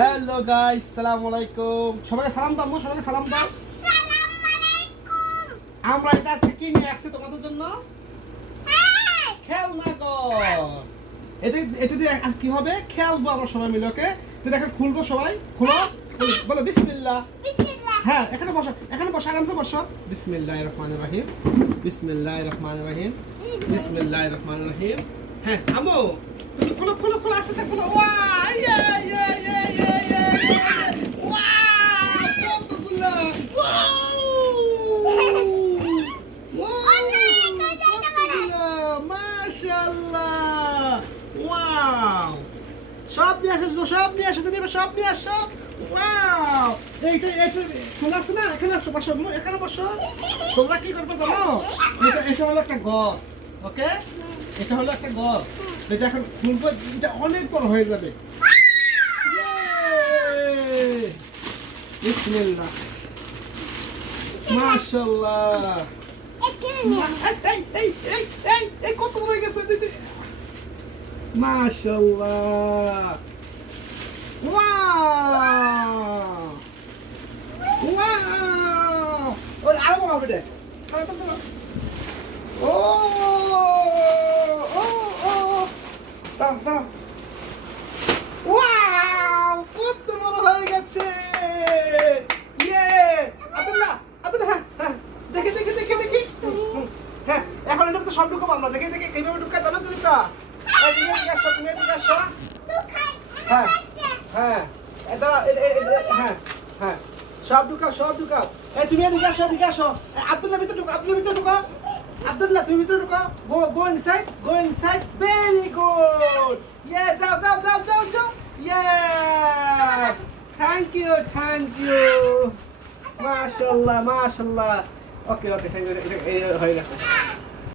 Hello guys, আসসালামু আলাইকুম। সবাইকে সালাম দাও, সবাইকে সালাম দাও। আসসালামু আলাইকুম। আমরা এটা আজকে কি নিয়ে আসছি তোমাদের জন্য? খেলনা ঘর। এটা দিয়ে আজ কি হবে? খেলবো আমরা সবাই মিলে, ওকে? তো এখন খুলবো, সবাই খুলো। বলো বিসমিল্লাহ। বিসমিল্লাহ। হ্যাঁ, এখানে বসো, আরামসে বসো। বিসমিল্লাহির রহমানির রহিম, বিসমিল্লাহির রহমানির রহিম, বিসমিল্লাহির রহমানির রহিম। হ্যাঁ, আমো তুমি খুলো আস্তে খুলো। ওয়াও, ইয়া ইয়া ইয়া ইয়া ইয়া ওয়াও, কতগুলো। মাশাআল্লাহ, ওয়াও। সব নিয়ে আসো, সব নিয়ে আসো। ওয়াও, এইটা খোলা আছে না? এখানে বসো। তোমরা কি করবে জানো? এটা হলো একটা ঘর, ওকে? এটা হলো একটা ঘর। এটা এখন খুলবো, এটা অনেক বড় হয়ে যাবে। বিসমিল্লাহ, মাশাআল্লাহ। এই কত বড় হয়ে গেছে দিদি। মাশাআল্লাহ, ওয়াও ওয়াও। ওই আরো বড় হবে রে। ও ও ও দাঁড়াও। ওয়াও, কত বড় হয়ে গেছে। ইয়ে, আব্দুল্লাহ, হ্যাঁ, দেখি। হ্যাঁ, এখন এটা তো সব ঢুকাবো আমরা। দেখি এইভাবে ঢুকা জানো তো ঢুকা। তুমি এদিকে আসো। হ্যাঁ, হ্যাঁ, সব ঢুকাও। তুমি এদিকে আসো। আব্দুল্লাহ ভিতরে ঢুকো। আব্দুল্লাহ তুমি ভিতরে ঢুকো। Go inside. Very good. যাও। Yes, thank you. মাশাআল্লাহ। Okay, thank you. হয়ে গেছে।